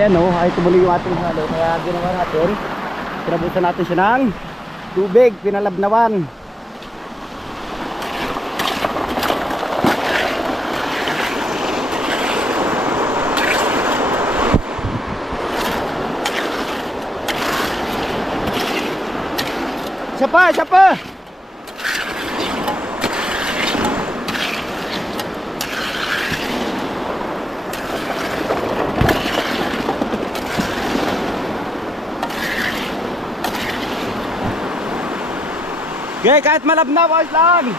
Ayan o, ay tumuloy yung ating halo. Kaya ginawa natin, pinabusan natin siya ng tubig, pinalabnawan. Isa pa, isa pa! Okay, kahit malabnaw, ayos lang.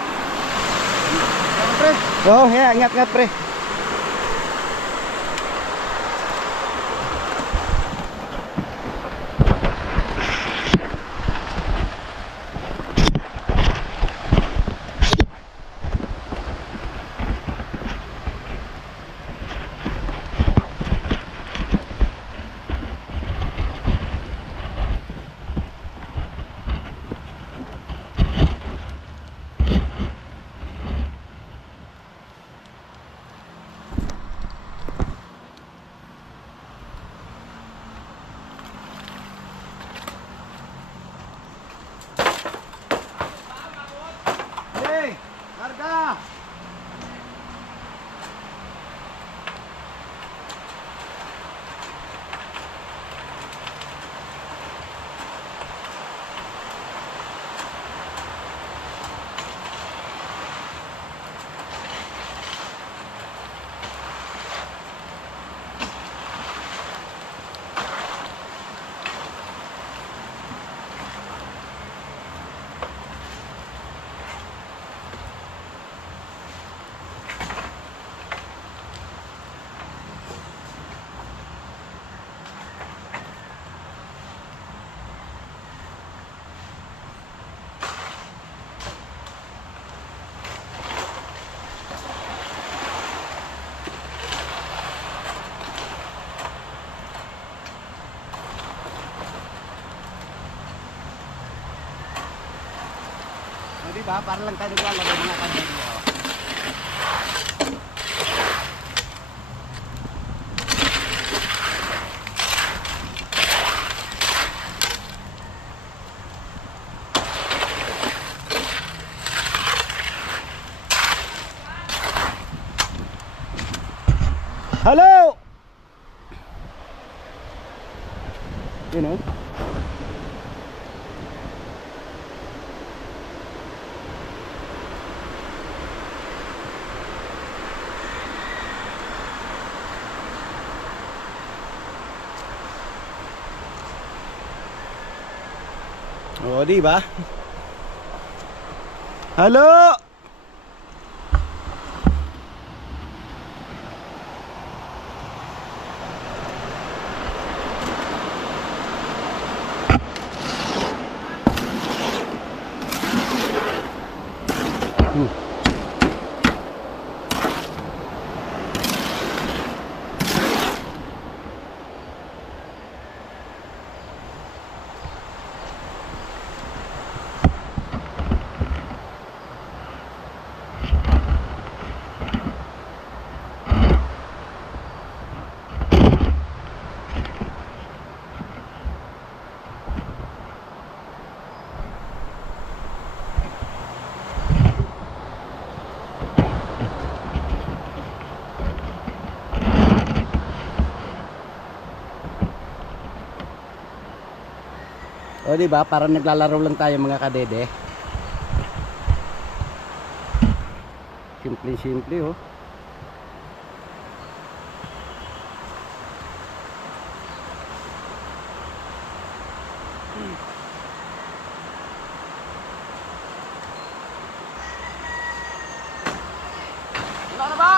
Pre. Oh, yeah, ingat pre. Hey, karga. Diba? Para lang tayo naglalaro mga kadiri. Hello! You know? Oh, di ba? Halo! O di ba? Parang naglalaro lang tayo mga kadede. Simple oh. Wala na ba?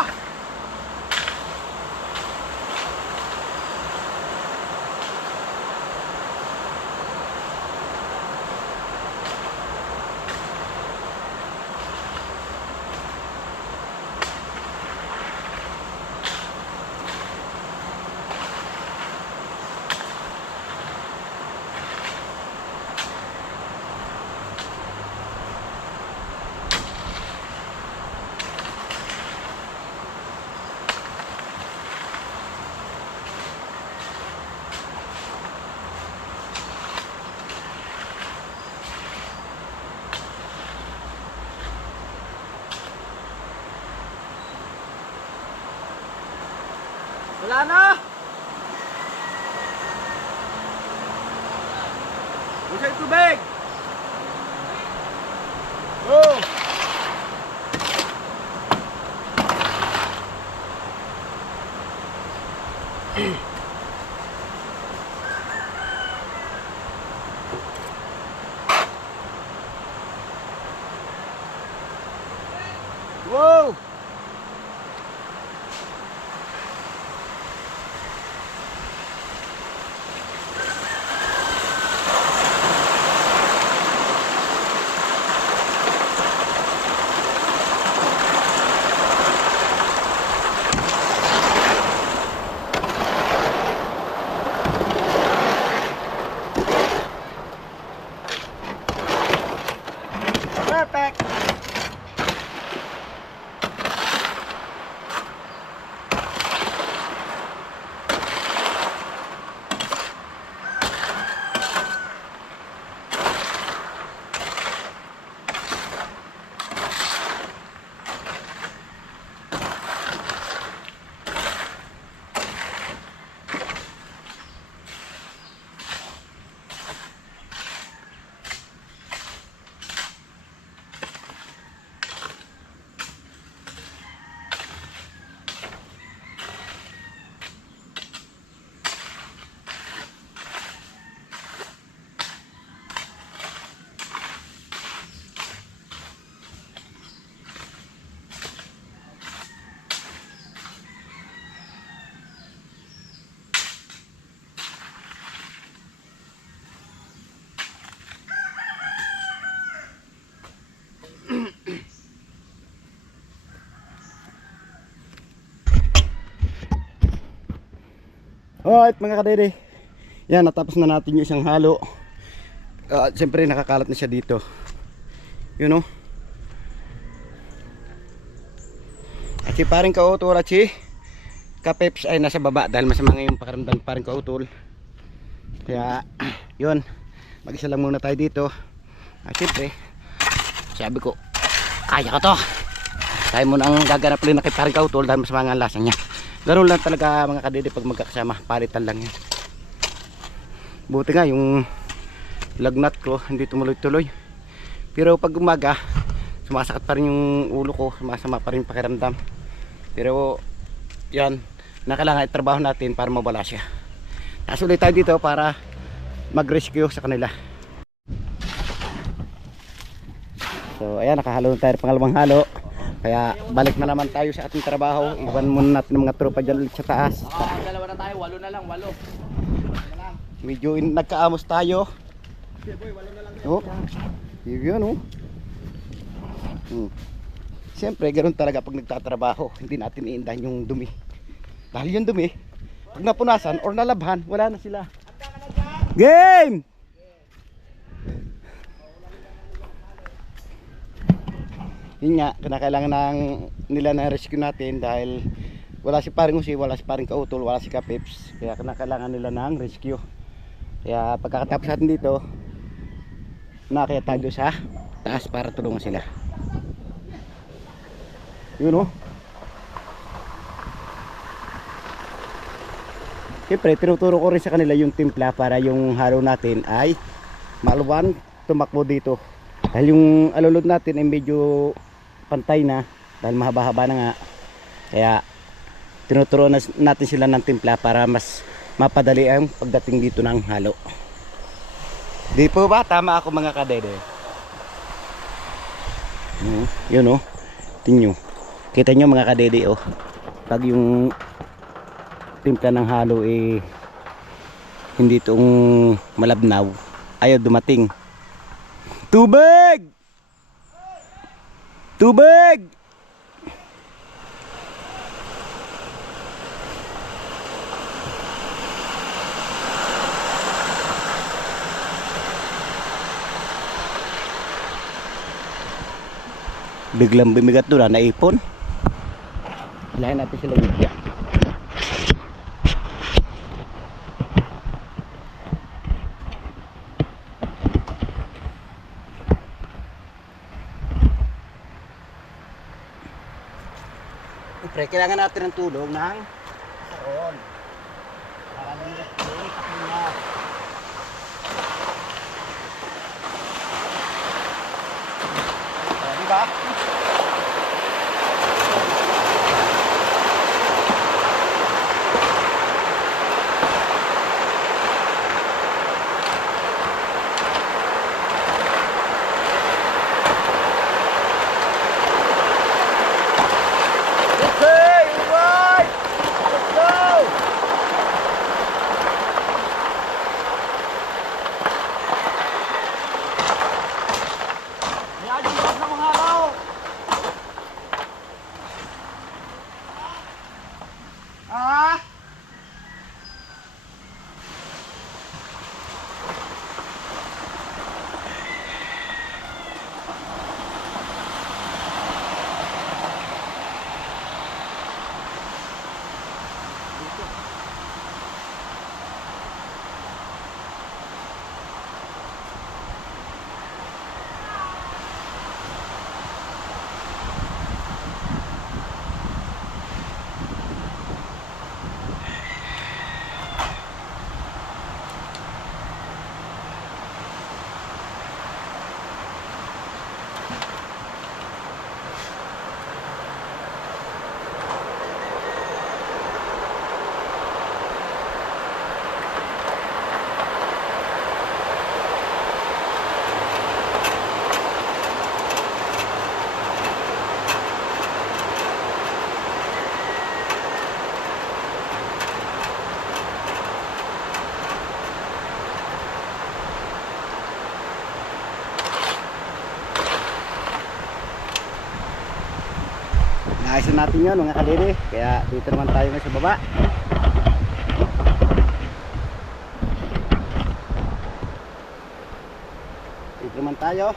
Wala na! Busa yung tubig! Oh! Wow! Perfect! Alright mga kadede, yan, natapos na natin yung isang halo. Siyempre nakakalat na siya dito. You know? At si paring kautol at si kapeps ay nasa baba dahil masama ngayon pakiramdam paring kautol. Kaya yun, mag-isa lang muna tayo dito. At siyempre sabi ko, kaya ko to. Tayo muna ang gaganap ulit na kay paring kautol dahil masama nga ang lasa niya. Ganun lang talaga mga kadede pag magkakasama, palitan lang yan. Buti nga yung lagnat ko hindi tumuloy-tuloy. Pero pag umaga, sumasakit pa rin yung ulo ko, sumasama pa rin pakiramdam. Pero yan, nakailangan itrabaho natin para mawala siya. Tapos ulit tayo dito para mag-rescue sa kanila. So ayan, nakahalo na tayo pangalawang halo. Kaya balik na naman tayo sa ating trabaho. Iwan muna natin ng mga tropa dyan ulit sa taas. Dalawa na tayo, 8 na lang, 8. Medyo nagkaamos tayo. Oh, yun oh. Siyempre ganoon talaga pag nagtatrabaho. Hindi natin iindahan yung dumi. Dahil yung dumi, pag napunasan or nalabhan, wala na sila. Game! Yun nga, kinakailangan nila na rescue natin dahil wala si paring Usi, wala si paring kautol, wala si kapips. Kaya kinakailangan nila ng rescue. Kaya pagkakatapos natin dito, nakakaya tayo sa taas para tulungan sila. Yun oh. Siyempre, tinuturo ko rin sa kanila yung timpla para yung halo natin ay maluwan, tumakbo dito. Dahil yung alulod natin ay medyo pantay na dahil mahaba-haba na nga. Kaya tinuturo natin sila ng timpla para mas mapadali ang pagdating dito ng halo. Di po ba? Tama ako mga kadede. Yun oh. Tingnan nyo. Kita nyo mga kadede oh. Pag yung timpla ng halo eh hindi itong malabnaw, ayaw dumating. Tubig! Tubig! Biglang bumigat doon, naipon. Hilahin natin sila bigyan. Siyempre, kailangan natin ng tulong ng saron. Ayos na natin yun mga kadiri. Kaya dito naman tayo ngayon sa baba. Dito naman tayo.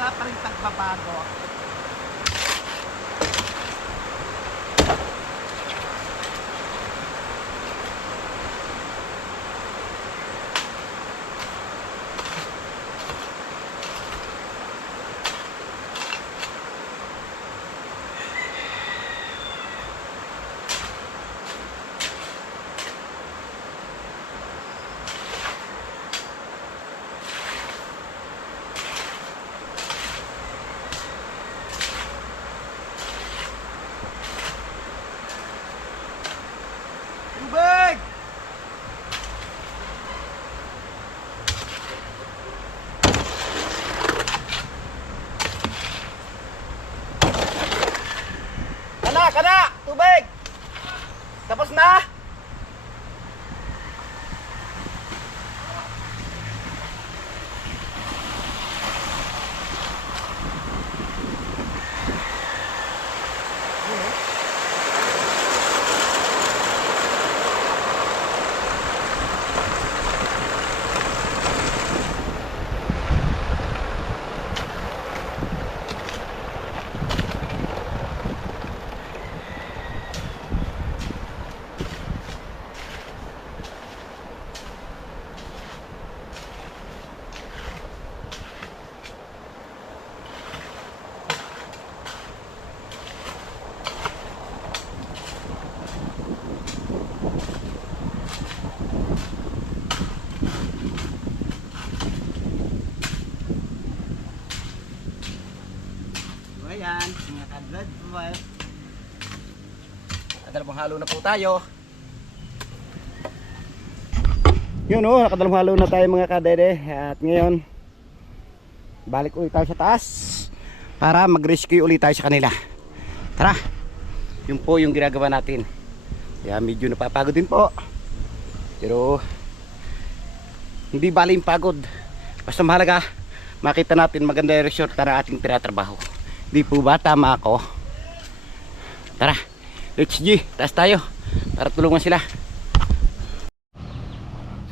Wala pa rin pagbabago. Tubig! Kana! Tubig! Tapos na? Nakadalawang halo na po tayo. Yun o, nakadalawang halo na tayo mga kadede. At ngayon, balik ulit tayo sa taas para mag-rescue ulit tayo sa kanila. Tara, yun po yung ginagawa natin. Kaya medyo napapagod din po. Pero hindi bali yung pagod. Basta mahalaga makita natin maganda yung resort na ating tinatrabaho. Di po ba tama ako? Tara, let's G, taas tayo para tulungan sila.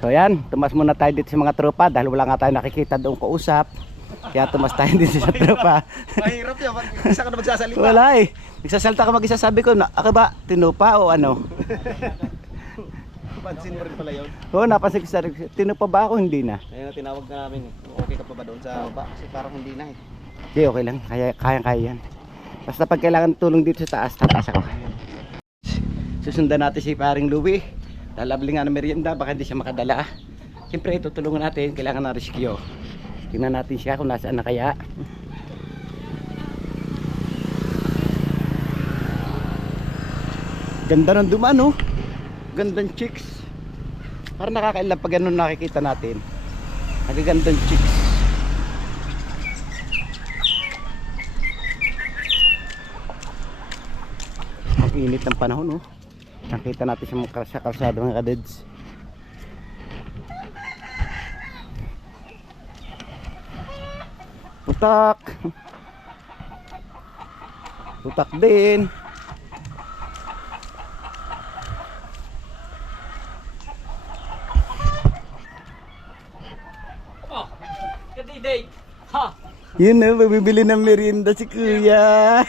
So yan, tumas muna tayo dito sa mga tropa dahil wala nga tayo nakikita doon kausap. Kaya tumas tayo dito sa tropa. Mahirap yan, isa ka na magsasalita. Wala eh. Nagsasalta ka mag-isa, sabi ko, ako ba tinupa o ano? Pansin mo rin pala yun. Oo, napansin ko sa tinupa ba ako? Hindi na. Ayun na tinawag na namin. Okay ka pa ba doon sa baba? Kasi parang hindi na eh. Hindi, okay lang. Kaya yan. Basta pag kailangan tulong dito sa taas, tataas ako. Susundan natin si paring Louie. Lalabli nga ng merienda, baka hindi siya makadala. Siyempre, tutulungan natin. Kailangan na rescue. Tingnan natin siya kung nasaan na kaya. Ganda ng dumaan, oh. Gandang chicks. Parang nakakailan pag ganun nakikita natin. Nagagandang chicks. Ang init ng panahon, oh. Nakita natin sa kalsada mga kadeds. Putak. Putak din. Kadiday! Ha! Yun na, bibili ng merienda si kuya.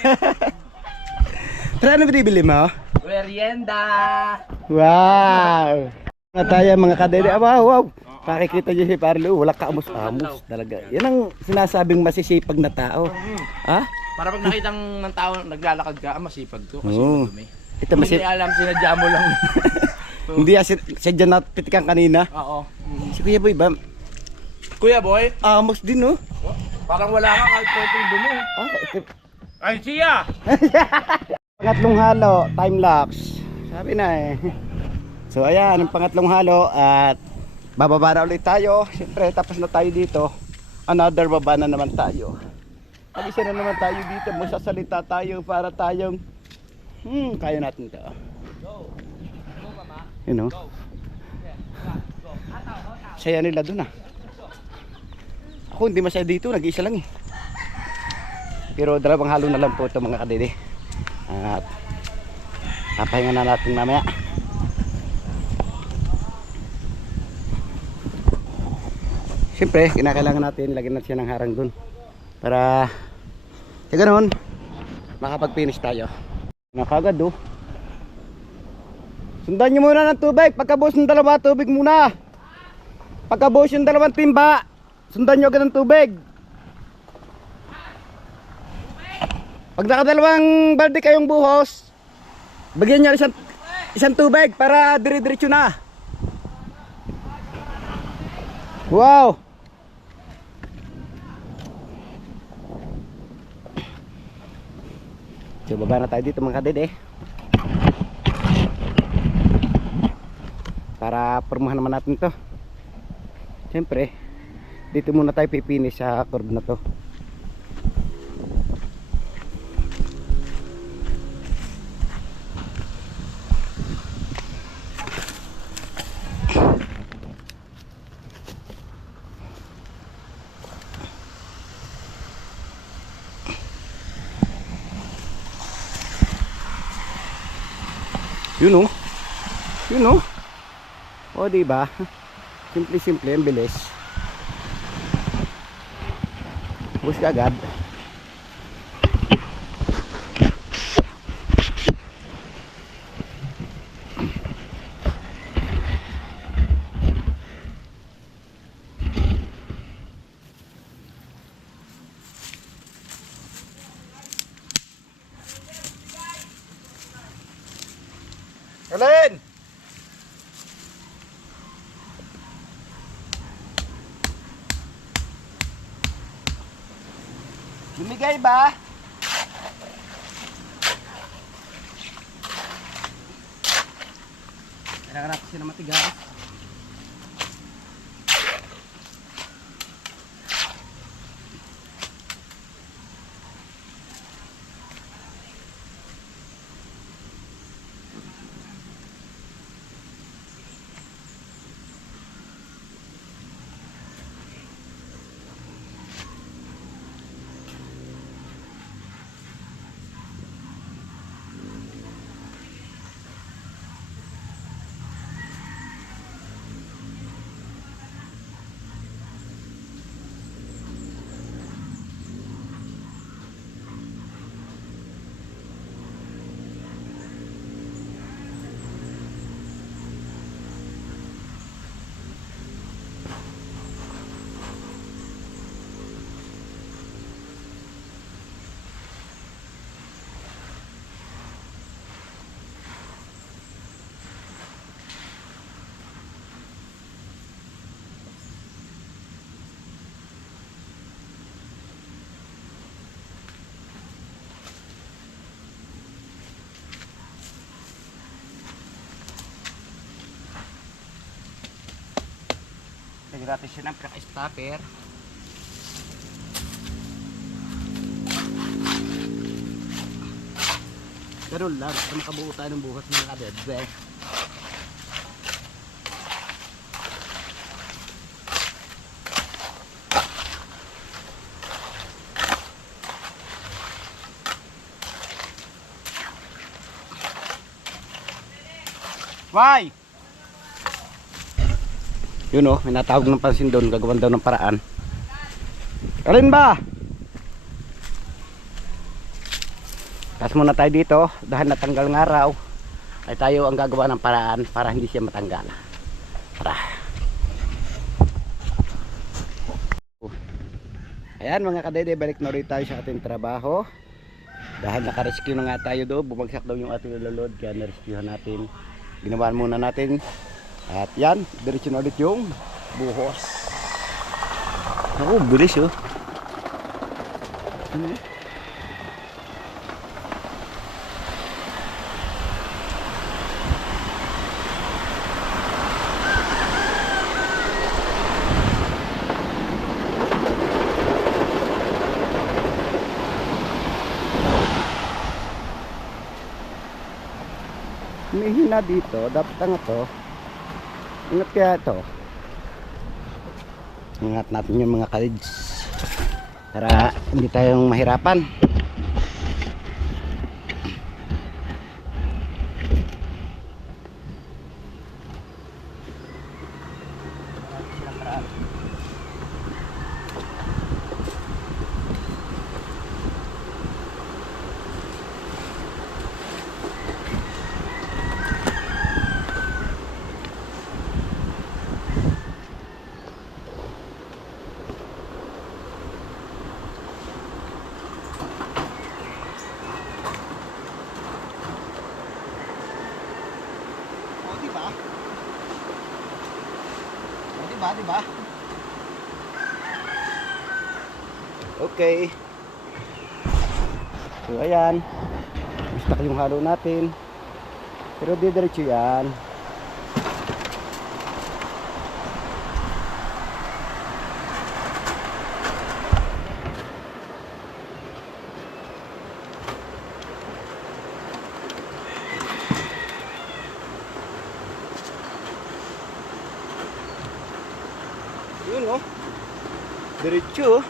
Tara, ano binibili mo? Merienda! Wow! Mga tayo mga kadede. Wow, wow! Pakikita niyo si Parlo, wala kaamos-amos talaga. Yan ang sinasabing masisipag na tao. Ha? Para pag nakitang ng tao naglalakad ka, masipag to kasi Oo. madumi. Ito Hindi masip. alam, sinadya mo lang. Hindi sadya na pitikan kanina. Oo. Si Kuya Boy ba? Kuya boy, Amos din, no? parang wala kang kahit konting dumi. Ah, ito. Ay siya! Pangatlong halo, time lapse. Sabi na eh. So ayan, ang pangatlong halo at bababa na ulit tayo. Siyempre tapos na tayo dito. Another baba na naman tayo. Mag-isa na naman tayo dito. Magsasalita tayo para tayong kaya natin to. You know? Saya nila dun ah. Ako hindi masaya dito, nag-iisa lang eh. Pero dalawang halo na lang po ito mga kadede. At papahinga na natin mamaya. Siyempre, kinakailangan natin lagyan natin siya ng harang dun. Para sa ganun, makapag-finish tayo. Nakagad oh. Sundan nyo muna ng tubig. Pagkabuhos ng dalawa, tubig muna. Pagkabuhos yung dalawang timba, sundan nyo agad ng tubig. Pag nakadalawang balde kayong buhos, bagyan nyo isang tubig para dire-diretso na. Wow! So baba na tayo dito mga kadede. Para pormahan naman natin to. Siyempre, dito muna tayo pipinis sa curve na to. Yun oh. Yun oh. O diba? Simple-simple, ang bilis. Bus ka agad. Alin! Lumigay ba? Kakarap siya na matigas. Lagyan natin siya ng pinaka-stopper. Ganun lang, para makabuo tayo ng buhos mga kadedze. Why? Yun o, may natawag ng pansin doon, gagawan daw ng paraan. Alin ba? Tapos muna tayo dito, dahil natanggal ng araw, ay tayo ang gagawa ng paraan para hindi siya matanggal. Tara. Ayan mga kadede, balik na ulit tayo sa ating trabaho. Dahil naka-rescue na nga tayo doon, bumagsak daw yung ating lulod, kaya na-rescuehan natin. Ginawaan muna natin. At yan, diretso na ulit yung buhos. Oh, bilis oh. Ano? May hina dito, dapat nga to. Ingat kaya ito. Ingat natin yung mga kalids para hindi tayong mahirapan. Diba? Okay. So ayan. Gusto ko yung halo natin. Pero didiretso yan. Yun oh. Diretso.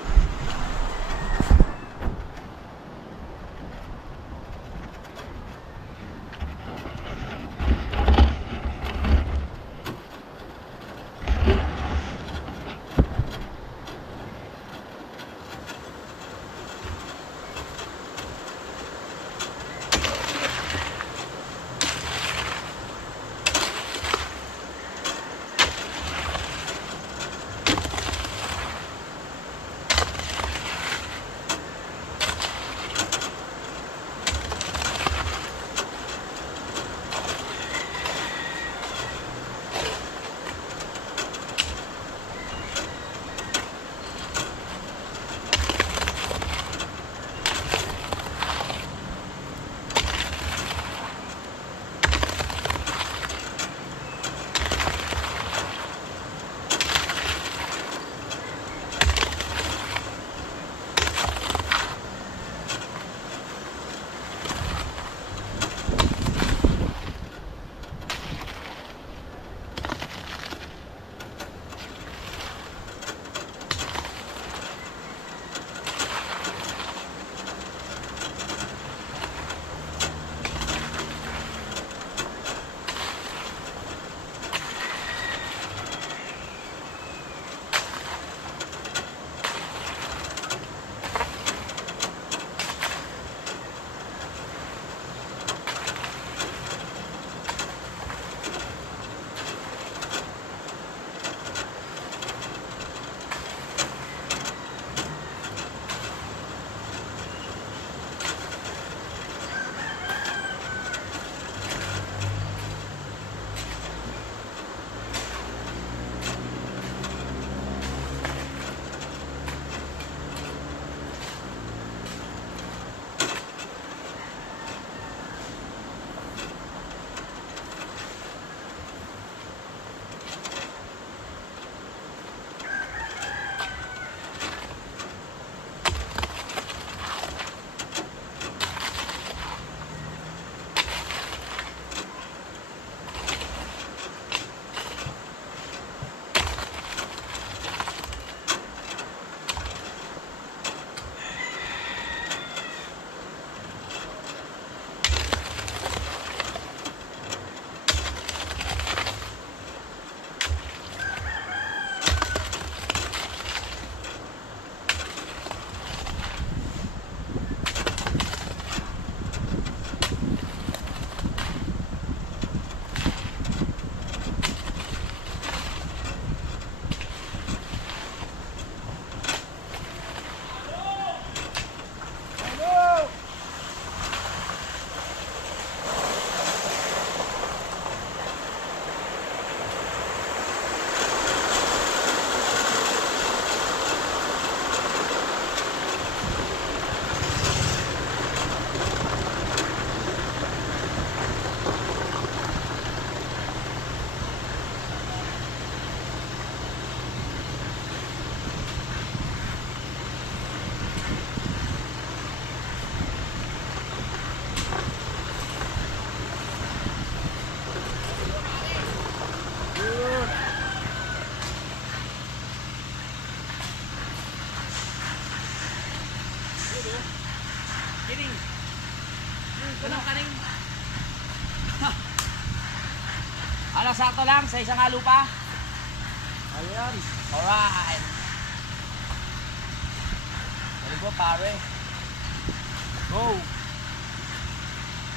halong kanin. Ano, sakto lang sa isang halo pa? Ayan. Alright. There you go, pare. Go.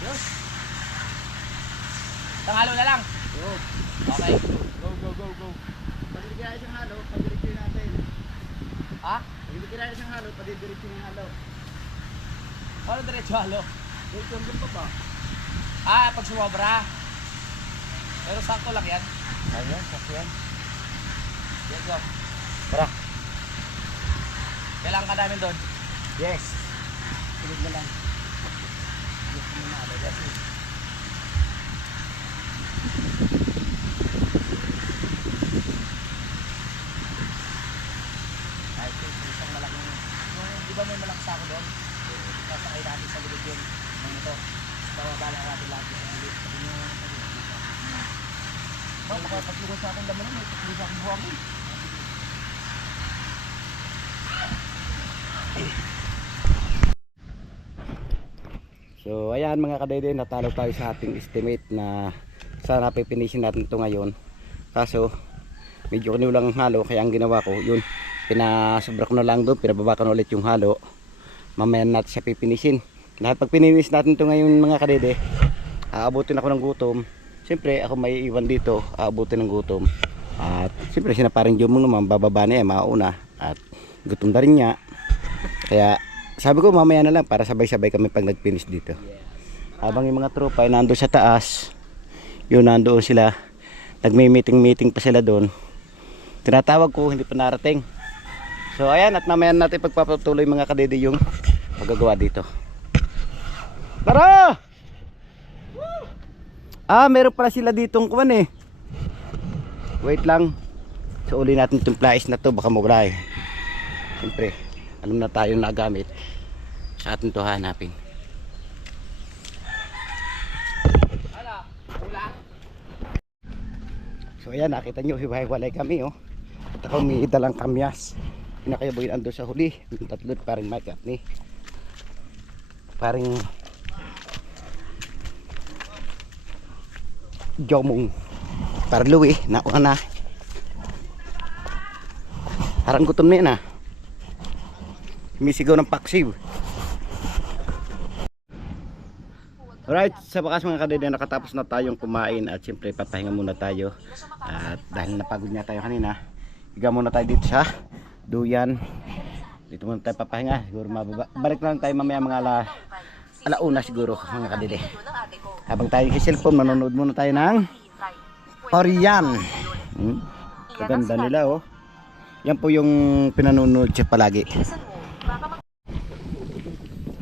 Yes. Isang halo na lang. Go. Okay. Go, go, go, go. Pag hindi kaya isang halo, padiretso natin. Ha? Pag hindi kaya isang halo, padiretso yung halo. Paano diretso halo? Diretso hanggang pa ba? Ah, pag sumobra. Pero sakto lang yan. Ayan, sakto yan. Let's go. Tara. Kailangan ka namin doon. Yes. Tulog na lang. Yes, na halo. Yes, yes. Kahit yung isang malaking, di ba may malaking sako doon? Sasakay natin sa likod yun ng ito. Bababa lang natin lahat sa likod. Baka tatlo sa akin laman, may tatlo sa akin buwangin. So ayan mga kadede, natalo tayo sa ating estimate na sana pipinisin natin ito ngayon. Kaso medyo kinulang ang halo, kaya ang ginawa ko yun, pinasobra ko na lang doon, pinababa ko na ulit yung halo. Mamaya natin siya pipinisin. Lahat pag pininis natin ito ngayon mga kadede, aabutin ako ng gutom. Siyempre ako may iwan dito, aabutin ng gutom. At siyempre sinaparing Jomong naman, bababa na yan, mauna. At gutom na rin niya. Kaya sabi ko mamaya na lang para sabay-sabay kami pag nag-finish dito. Habang yung mga tropa ay nandoon sa taas, yun nandoon sila, nagme-meeting pa sila doon. Tinatawag ko, hindi pa narating. So ayan, at mamaya natin pagpapatuloy mga kadede yung magagawa dito. Tara! Ah, meron pala sila ditong kuwan eh. Wait lang. So uli natin itong plies na to, baka mawala eh. Siyempre, alam na tayo nagamit. Sa atin to hanapin. Ano? Wala? So ayan, nakita nyo, hiwa-hiwalay kami oh. At ako may dalang kamyas. Pinakayaboy ando sa huli. Yung tatlo paring Mike at ni paring Jomong. Parang Louie, nakuha na. Parang gutom na yun ah. Sumisigaw ng paksiw. Alright, sa bakas mga kadede, nakatapos na tayong kumain at siyempre papahinga muna tayo. At dahil napagod nga tayo kanina, higa muna tayo dito sa duyan. Dito muna tayo papahinga. Siguro mababa. Balik na lang tayo mamaya mga alauna siguro mga kadede. Habang tayo sa cellphone, manonood muna tayo ng Korean. Kaganda nila oh. Yan po yung pinanonood siya palagi.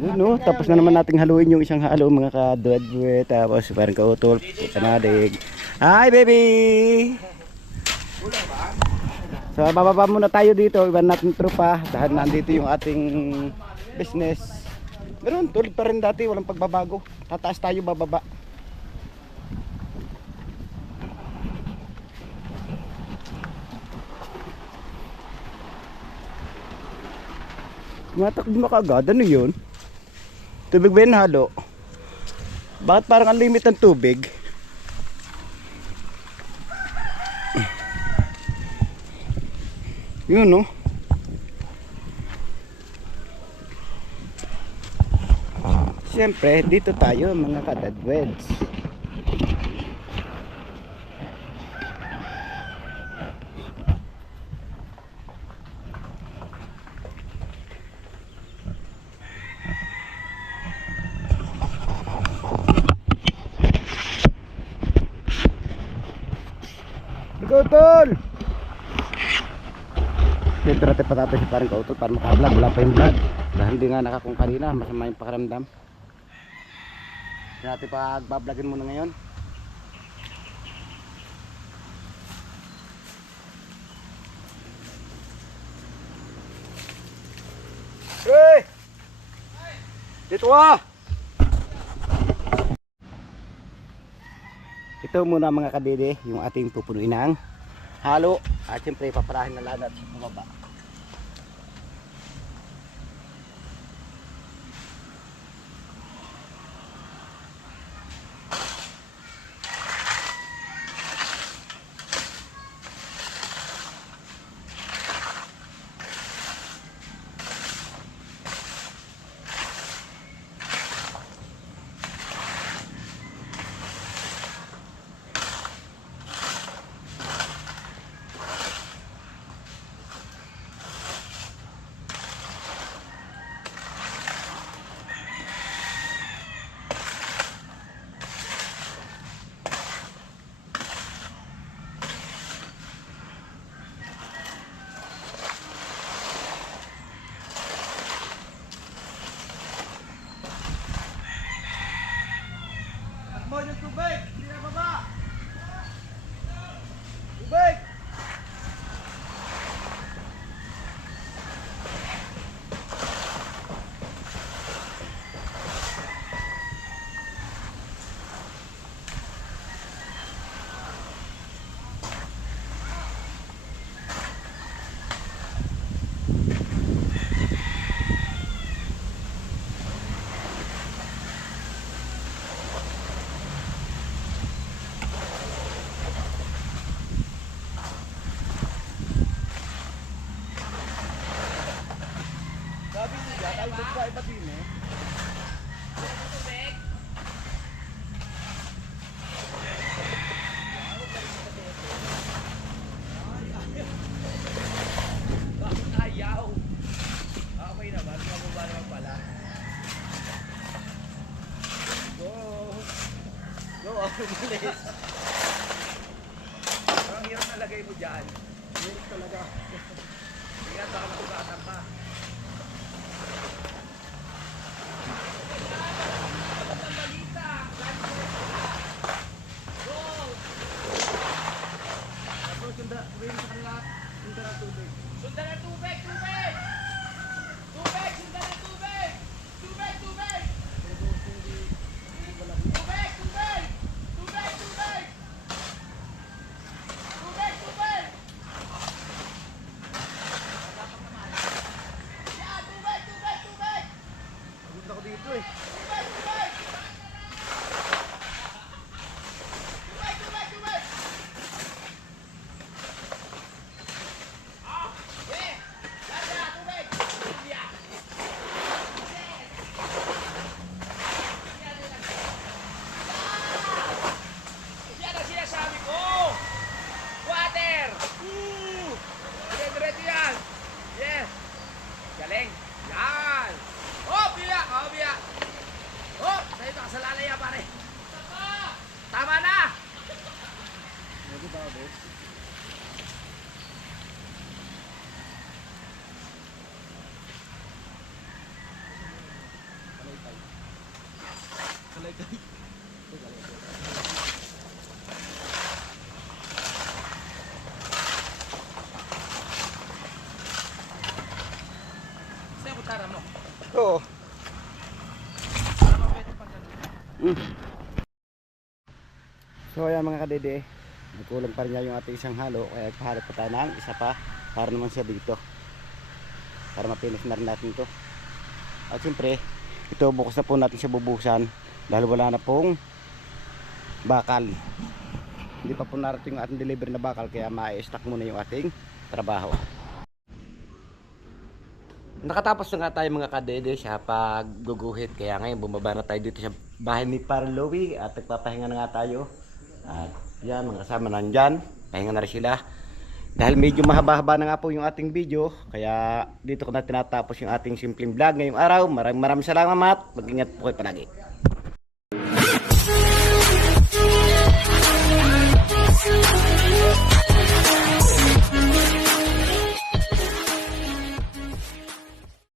Yun no, tapos na naman nating haluin yung isang halo mga kadwedwe. Tapos parang kautol, kanadig. Hi baby! So bababa muna tayo dito, iban natin tropa. Dahil nandito yung ating business. Meron, tulad pa rin dati, walang pagbabago. Tataas tayo, bababa. Tumatakbo na kaagad, ano yun? Tubig ba yun halo? Bakit parang ang limit ng tubig? Yun no? Siyempre, dito tayo mga kadadweds. Kautol! Dito natin patapos si parang kautol para makablog. Wala pa yung vlog dahil hindi nga nakakung kanina, masama yung pakiramdam. Hindi natin pagbablogin muna ngayon. Hey! Dito ka! Ito muna mga kadede, yung ating pupunuin ng halo. At siyempre paparahin na lang natin sa bumaba. Takbo yung tubig! Hindi na baba! Tubig! Sabi niya, ay ba iba din eh. Ayaw. Okay naman, mababa naman pala. Go! Go, ako bilis. Parang hirap nalagay mo dyan. Hirap talaga. Ingat, baka matugatan pa. Tapos sabihin sa kanila, punta ng tubig. Sundan ang tubig! Tubig! Tubig! Sundan ang tubig! Tubig! Tubig! Tubig! Tubig! Tubig! Tubig! Tubig! Tubig! Yan! Tubig! Tubig! Tubig! Pagod ako dito eh. Tubig! Tubig! Tubig! Tubig! Tubig! Eh! Yan na! Tubig! Yan! Yan ang sinasabi ko! Water! Dire-diretso yan! Yes! Galing! Yan! Oh, biya! Oh, biya! Oh, sa'yo ito kasalalay yan, pare! Tama na! Pwede ba, boss? Kalay-kalay. Sa'yo kutara mo. Oo. Para mapwede pang ganun. So ayan mga kadede, nagkulang pa rin niya yung ating isang halo, kaya nagpahalot pa tayo ng isa pa para naman siya dito, para mapinis na rin natin ito. At siyempre ito bukas na po natin siya bubusan dahil wala na pong bakal, hindi pa po narating yung ating delivery na bakal, kaya ma-stack muna yung ating trabaho. Nakatapos na nga tayo mga kadede sa pagguguhit, kaya ngayon bumaba na tayo dito sa bahay ni Parang Louie at nagpapahinga na nga tayo. At yan, mga kasama nandyan, pahinga na rin sila. Dahil medyo mahaba-haba na nga po yung ating video, kaya dito ko na tinatapos yung ating simpleng vlog ngayong araw. Maraming salamat, mag-ingat po kayo palagi.